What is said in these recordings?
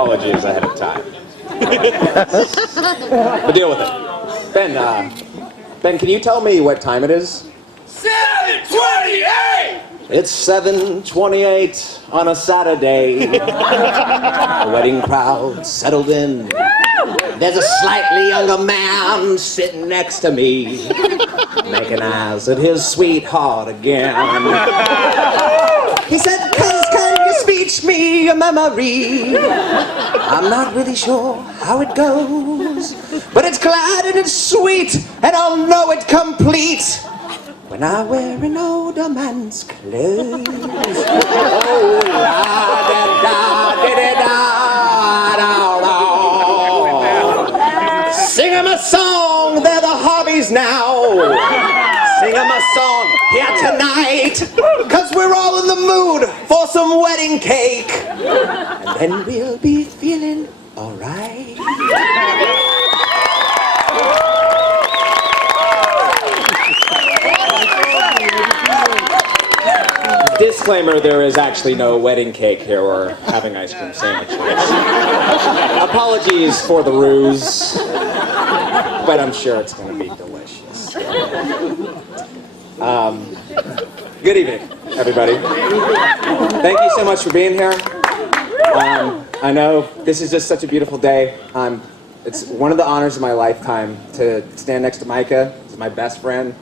apologies ahead of time. But deal with it. Ben, can you tell me what time it is? 7:28! It's 7:28 on a Saturday. The wedding crowd settled in. There's a slightly younger man sitting next to me, making eyes at his sweetheart again. He said, "Cuz, can you speech me a memory? I'm not really sure how it goes, but it's glad and it's sweet, and I'll know it complete when I wear an older man's clothes." Oh, la da da da da da. Sing 'em a song, they're the Harveys now. Sing 'em a song here tonight, 'cause we're all in the mood for some wedding cake, and then we'll be feeling alright. Disclaimer, there is actually no wedding cake here. We're having ice cream sandwiches. Apologies for the ruse, but I'm sure it's going to be delicious. Good evening, everybody. Thank you so much for being here. I know this is just such a beautiful day. It's one of the honors of my lifetime to stand next to Micah. He's my best friend.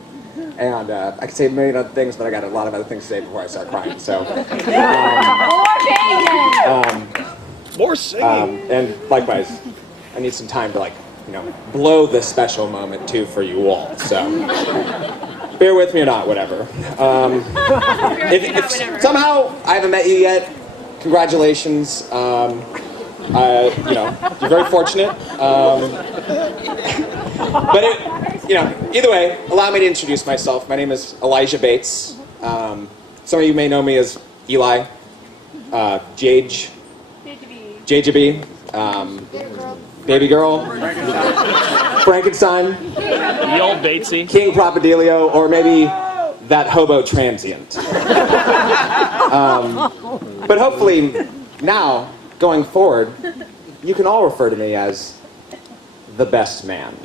And I could say a million other things, but I got a lot of other things to say before I start crying. So, More singing. And likewise, I need some time to blow this special moment too for you all. So, bear with me or not, whatever. If somehow I haven't met you yet, congratulations. You're very fortunate. But either way, allow me to introduce myself. My name is Elijah Bates. Some of you may know me as Eli, JJB, Baby Girl, Frankenstein, The old Batesy. King Propadelio, or maybe that hobo transient. But hopefully now, going forward, you can all refer to me as the best man.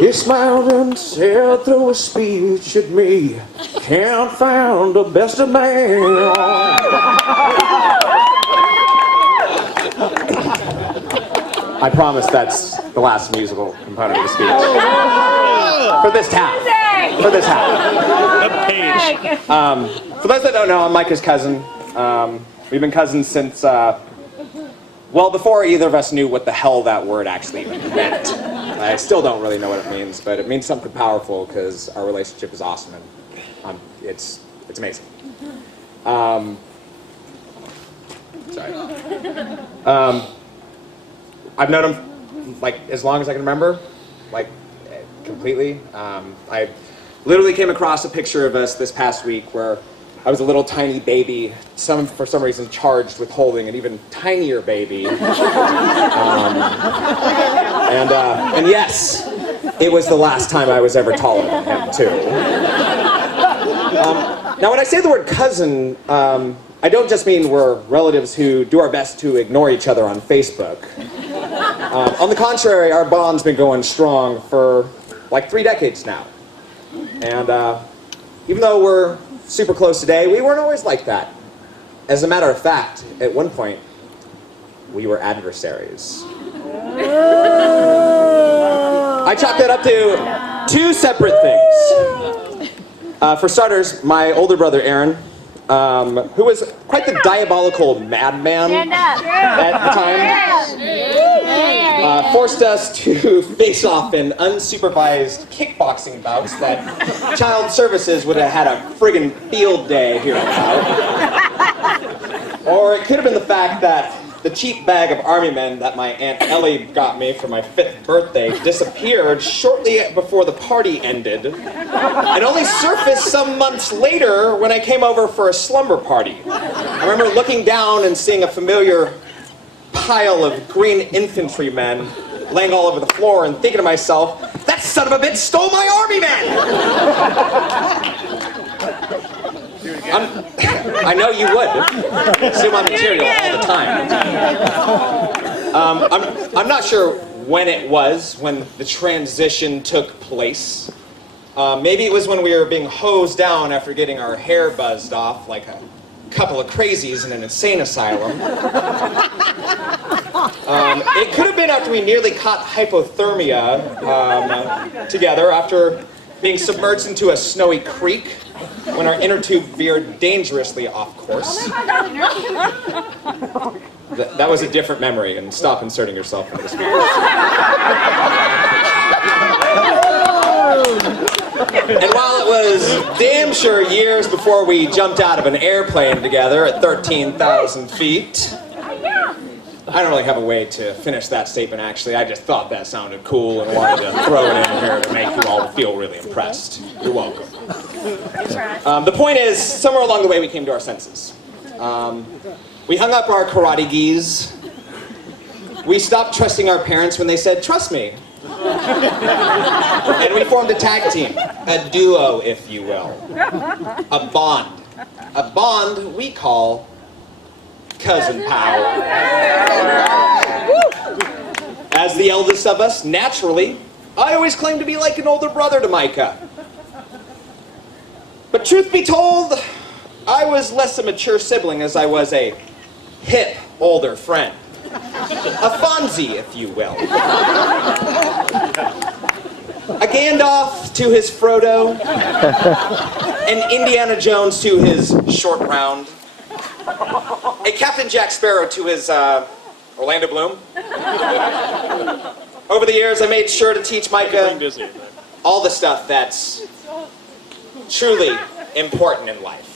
He smiled and said through a speech at me, "Can't find the best of man." I promise that's the last musical component of the speech. For this town. For this town. A page. For those that don't know, I'm Micah's cousin. We've been cousins since, well, before either of us knew what the hell that word actually even meant. I still don't really know what it means, but it means something powerful because our relationship is awesome and it's amazing. Sorry. I've known him as long as I can remember, completely. I literally came across a picture of us this past week where I was a little tiny baby, for some reason charged with holding an even tinier baby. And yes, it was the last time I was ever taller than him, too. Now, when I say the word cousin, I don't just mean we're relatives who do our best to ignore each other on Facebook. On the contrary, our bond's been going strong for 3 decades now. And even though we're super close today, we weren't always like that. As a matter of fact, at one point, we were adversaries. I chalk that up to 2 separate things. For starters, my older brother Aaron, who was quite the diabolical madman at the time, forced us to face off in unsupervised kickboxing bouts that Child Services would have had a friggin' field day here about. Or it could have been the fact that the cheap bag of Army men that my Aunt Ellie got me for my 5th birthday disappeared shortly before the party ended, and only surfaced some months later when I came over for a slumber party. I remember looking down and seeing a familiar pile of green infantrymen laying all over the floor and thinking to myself, that son of a bitch stole my Army men! I know you would. See my material all the time. I'm not sure when it was when the transition took place. Maybe it was when we were being hosed down after getting our hair buzzed off like a couple of crazies in an insane asylum. It could have been after we nearly caught hypothermia together after being submerged into a snowy creek when our inner tube veered dangerously off course. That was a different memory, and stop inserting yourself into this memory. And while it was damn sure years before we jumped out of an airplane together at 13,000 feet, I don't really have a way to finish that statement, actually. I just thought that sounded cool and wanted to throw it in here to make you all feel really impressed. You're welcome. The point is, somewhere along the way we came to our senses. We hung up our karate gis. We stopped trusting our parents when they said, "Trust me." And we formed a tag team, a duo, if you will. A bond. A bond we call cousin power. As the eldest of us, naturally, I always claimed to be like an older brother to Micah. But truth be told, I was less a mature sibling as I was a hip, older friend. A Fonzie, if you will. A Gandalf to his Frodo. An Indiana Jones to his Short Round. A Captain Jack Sparrow to his Orlando Bloom. Over the years, I made sure to teach Micah all the stuff that's truly important in life.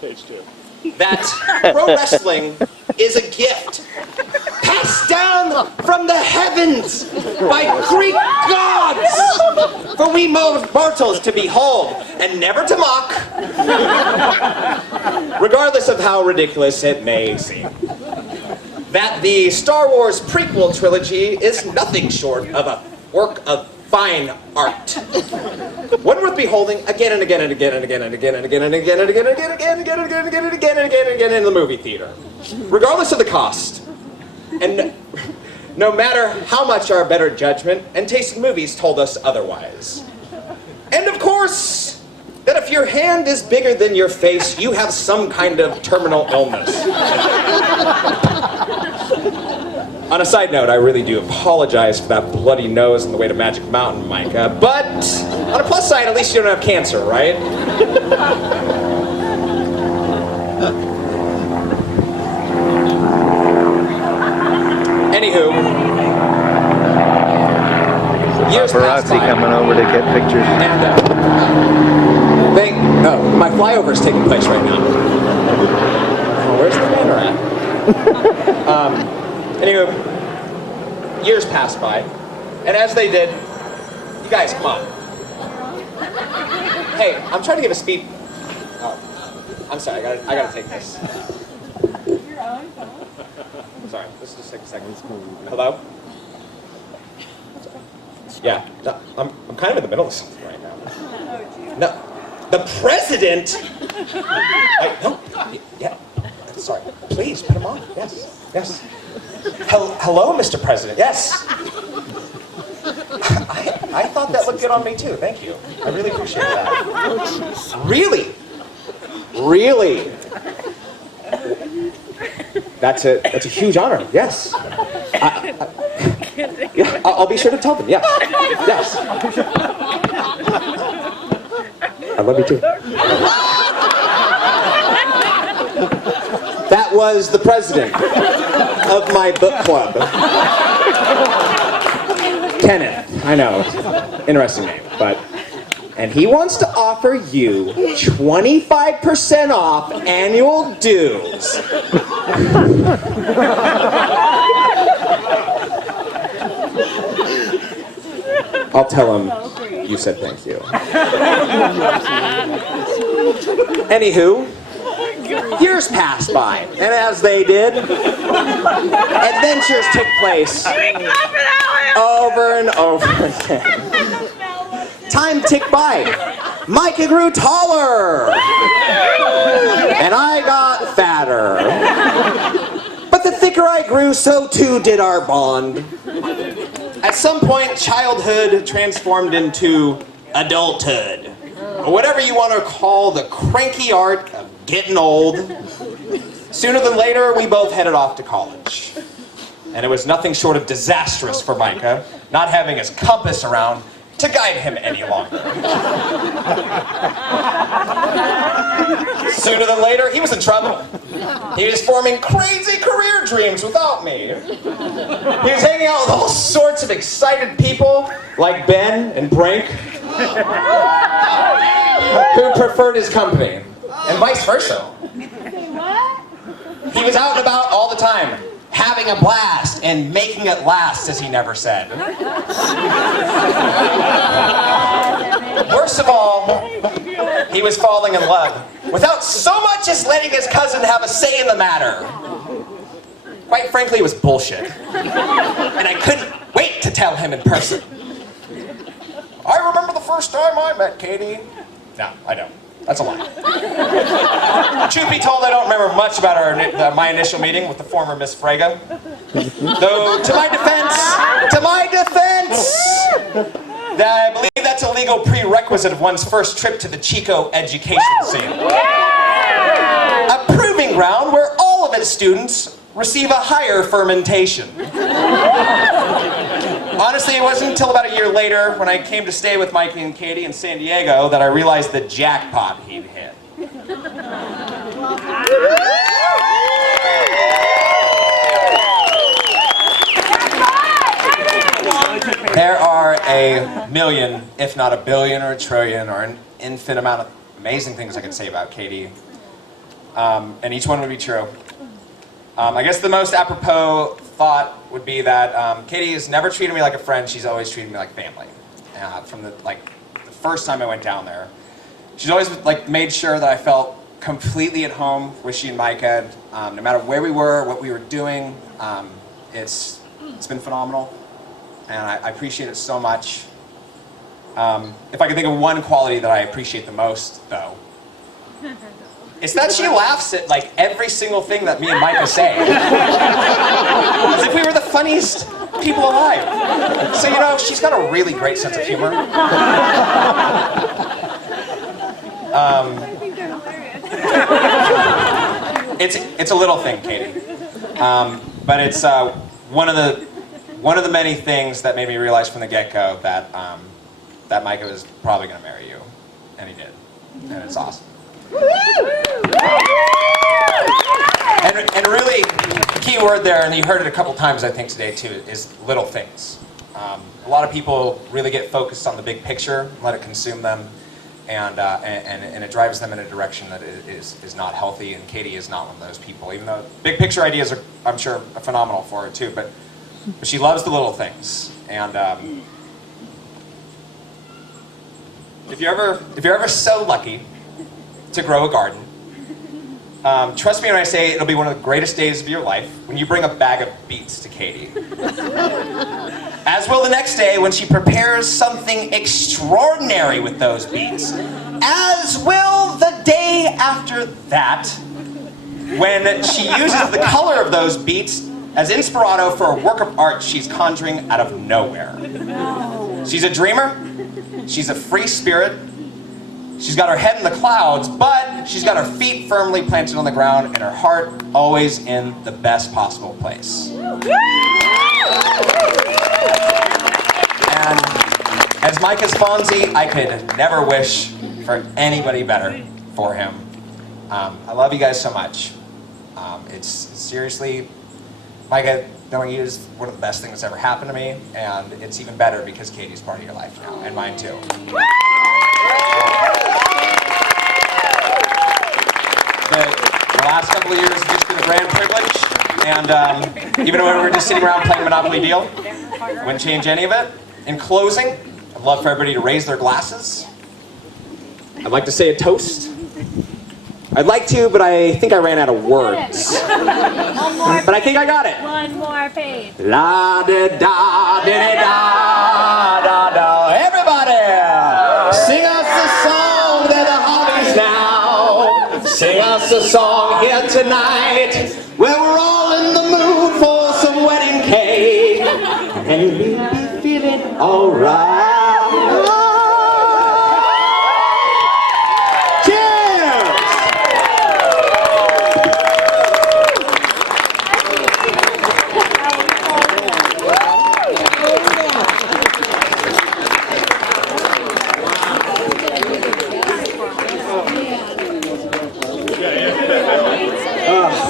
Page 2. That pro wrestling is a gift passed down from the heavens by Greek gods for we mortals to behold and never to mock, regardless of how ridiculous it may seem. That the Star Wars prequel trilogy is nothing short of a work of fine art. One worth beholding again and again and again and again and again and again and again and again and again and again and again and again and again and again and again and again in the movie theater. Regardless of the cost. And no matter how much our better judgment and taste in movies told us otherwise. And of course, that if your hand is bigger than your face, you have some kind of terminal illness. On a side note, I really do apologize for that bloody nose on the way to Magic Mountain, Micah. But on a plus side, at least you don't have cancer, right? Anywho, years passed by. Paparazzi coming over to get pictures. And my flyover is taking place right now. Oh, where's the banner at? Anyway, years passed by, and as they did, you guys, come on. Hey, I'm trying to give a speech. Oh, I'm sorry, I gotta take this. Sorry, let's just take a second. Hello? Yeah, no, I'm kind of in the middle of something right now. No, the president? No, yeah, sorry, please, put him on, yes. Hello, Mr. President. Yes. I thought that looked good on me too. Thank you. I really appreciate that. Really? That's a huge honor. Yes. I'll be sure to tell them. Yes. Yes. I love you too. That was the president of my book club. Kenneth, I know, interesting name, and he wants to offer you 25% off annual dues. I'll tell him you said thank you. Anywho, years passed by, and as they did, adventures took place over and over again. Time ticked by. Micah grew taller. And I got fatter. But the thicker I grew, so too did our bond. At some point, childhood transformed into adulthood. Or whatever you want to call the cranky art of getting old. Sooner than later, we both headed off to college. And it was nothing short of disastrous for Micah, not having his compass around to guide him any longer. Sooner than later, he was in trouble. He was forming crazy career dreams without me. He was hanging out with all sorts of excited people, like Ben and Brink, who preferred his company, and vice versa. He was out and about all the time, having a blast and making it last, as he never said. Worst of all, he was falling in love without so much as letting his cousin have a say in the matter. Quite frankly, it was bullshit. And I couldn't wait to tell him in person. I remember the first time I met Katie. No, I don't. That's a lie. Truth be told, I don't remember much about my initial meeting with the former Miss Frega. Though, to my defense, I believe that's a legal prerequisite of one's first trip to the Chico education scene. A proving ground where all of its students receive a higher fermentation. Honestly, it wasn't until about a year later, when I came to stay with Micah and Katie in San Diego, that I realized the jackpot he'd hit. There are a million, if not a billion or a trillion, or an infinite amount of amazing things I could say about Katie. And each one would be true. I guess the most apropos thought would be that Katie has never treated me like a friend. She's always treated me like family. From the first time I went down there, she's always made sure that I felt completely at home with she and Micah. No matter where we were, what we were doing, it's been phenomenal, and I appreciate it so much. If I could think of one quality that I appreciate the most, though, it's that she laughs at every single thing that me and Micah say. As if we were the funniest people alive. So, she's got a really great sense of humor. It's a little thing, Katie. But it's one of the many things that made me realize from the get-go that Micah was probably going to marry you. And he did. And it's awesome. And really, the key word there, and you heard it a couple times I think today too, is little things. A lot of people really get focused on the big picture, let it consume them, and it drives them in a direction that is not healthy, and Katie is not one of those people, even though big picture ideas are, I'm sure, phenomenal for her too, but she loves the little things. And if you're ever so lucky to grow a garden, trust me when I say it'll be one of the greatest days of your life when you bring a bag of beets to Katie. As will the next day when she prepares something extraordinary with those beets. As will the day after that when she uses the color of those beets as inspirato for a work of art she's conjuring out of nowhere. She's a dreamer, she's a free spirit, she's got her head in the clouds, but she's got her feet firmly planted on the ground and her heart always in the best possible place. And as Micah's Fonzie, I could never wish for anybody better for him. I love you guys so much. It's seriously, Micah, knowing you is one of the best things that's ever happened to me, and it's even better because Katie's part of your life now, and mine too. The last couple of years have just been a grand privilege, and even when we were just sitting around playing Monopoly Deal, I wouldn't change any of it. In closing, I'd love for everybody to raise their glasses. I'd like to say a toast. I'd like to, but I think I ran out of words. But I think I got it. One more page. La da da da da da da. Everybody! a song here tonight where we're all in the mood for some wedding cake and we'll be feeling alright.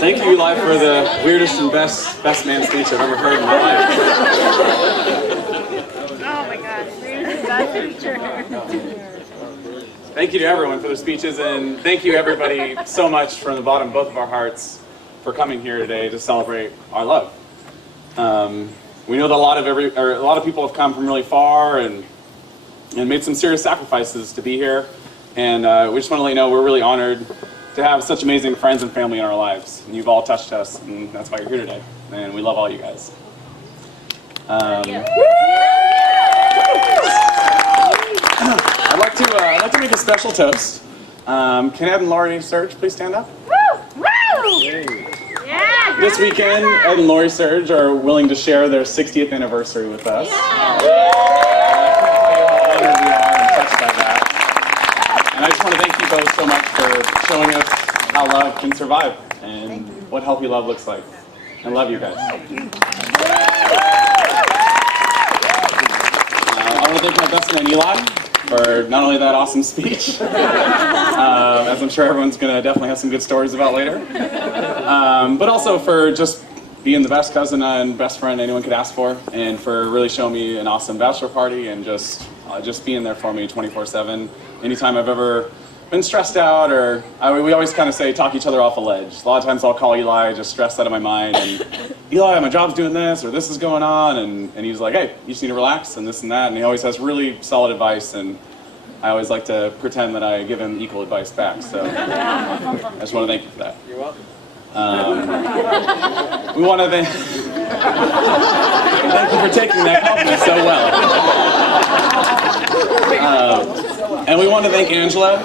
Thank you, Eli, for the weirdest and best man speech I've ever heard in my life. Oh my gosh, weirdest best feature. Thank you to everyone for their speeches, and thank you everybody so much from the bottom of both of our hearts for coming here today to celebrate our love. We know that a lot of people have come from really far and made some serious sacrifices to be here, and we just want to let you know we're really honored to have such amazing friends and family in our lives. And you've all touched us, and that's why you're here today. And we love all you guys. I'd like to make a special toast. Can Ed and Lori Surge please stand up? Yeah, This weekend, Ed and Lori Surge are willing to share their 60th anniversary with us. And I just want to thank you both so much for showing us how love can survive and what healthy love looks like. I love you guys. I want to thank my best man Eli for not only that awesome speech, as I'm sure everyone's going to definitely have some good stories about later, but also for just being the best cousin and best friend anyone could ask for, and for really showing me an awesome bachelor party and just being there for me 24/7. Anytime I've ever been stressed out, or we always kind of say talk each other off a ledge. A lot of times I'll call Eli just stressed out of my mind, and Eli, my job's doing this, or this is going on, and he's like, hey, you just need to relax, and this and that, and he always has really solid advice, and I always like to pretend that I give him equal advice back, so I just want to thank you for that. You're welcome. We want to thank you for taking that compliment so well. And we want to thank Angela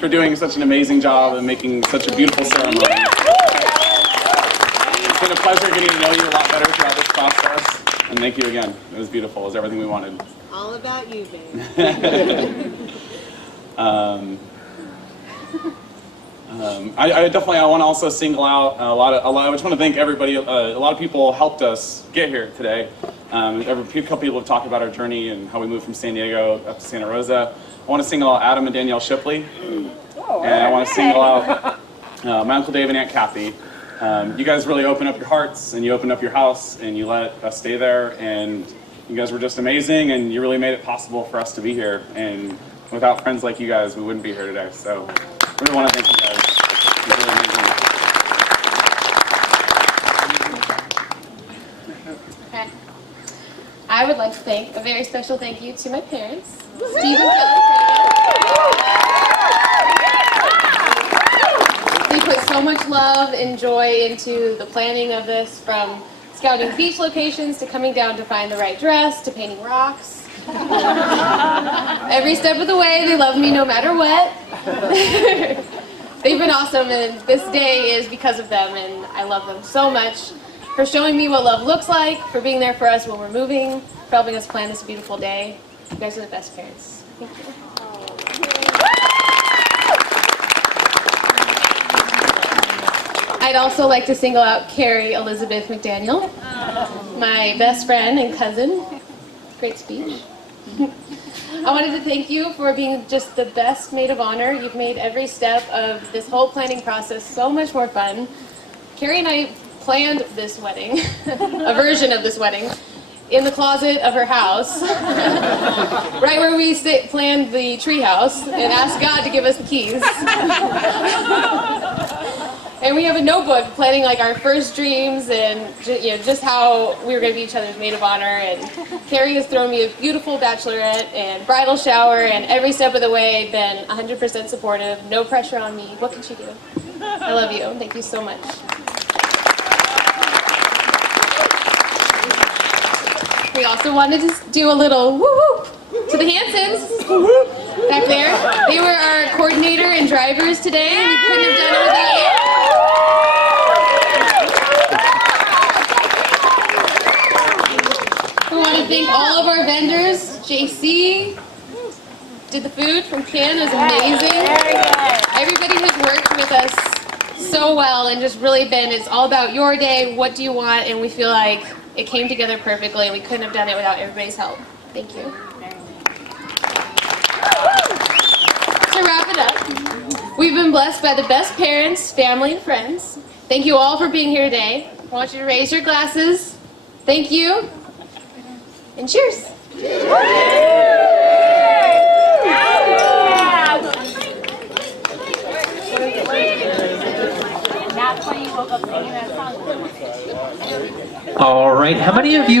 for doing such an amazing job and making such a beautiful ceremony. It's been a pleasure getting to know you a lot better throughout this process. And thank you again. It was beautiful. It was everything we wanted. All about you, baby. I definitely want to also single out a lot. I just want to thank everybody. A lot of people helped us get here today. A couple people have talked about our journey and how we moved from San Diego up to Santa Rosa. I want to single out Adam and Danielle Shipley, and I want to single out my Uncle Dave and Aunt Kathy. You guys really opened up your hearts, and you opened up your house, and you let us stay there, and you guys were just amazing, and you really made it possible for us to be here. And without friends like you guys, we wouldn't be here today. So I really want to thank you guys. You're really amazing. Okay. I would like to thank a very special thank you to my parents, Steve and Kelly. They put so much love and joy into the planning of this, from scouting beach locations to coming down to find the right dress to painting rocks. Every step of the way, they love me no matter what. They've been awesome, and this day is because of them, and I love them so much for showing me what love looks like, for being there for us when we're moving, for helping us plan this beautiful day. You guys are the best parents. Thank you. I'd also like to single out Carrie Elizabeth McDaniel, my best friend and cousin. Great speech. I wanted to thank you for being just the best maid of honor. You've made every step of this whole planning process so much more fun. Carrie and I planned this wedding, a version of this wedding, in the closet of her house, right where we planned the tree house and asked God to give us the keys. And we have a notebook planning like our first dreams and just how we were going to be each other's maid of honor. And Carrie has thrown me a beautiful bachelorette and bridal shower, and every step of the way been 100% supportive, no pressure on me. What can she do? I love you. Thank you so much. We also wanted to do a little woo-woo to the Hansons. back there. They were our coordinator and drivers today, and we couldn't have done it without you. We want to thank all of our vendors. JC did the food from Can. It was amazing. Everybody who's worked with us so well and just really been, it's all about your day, what do you want, and we feel like it came together perfectly, and we couldn't have done it without everybody's help. Thank you. To wrap it up, we've been blessed by the best parents, family, and friends. Thank you all for being here today. I want you to raise your glasses. Thank you. And cheers. All right, how many of you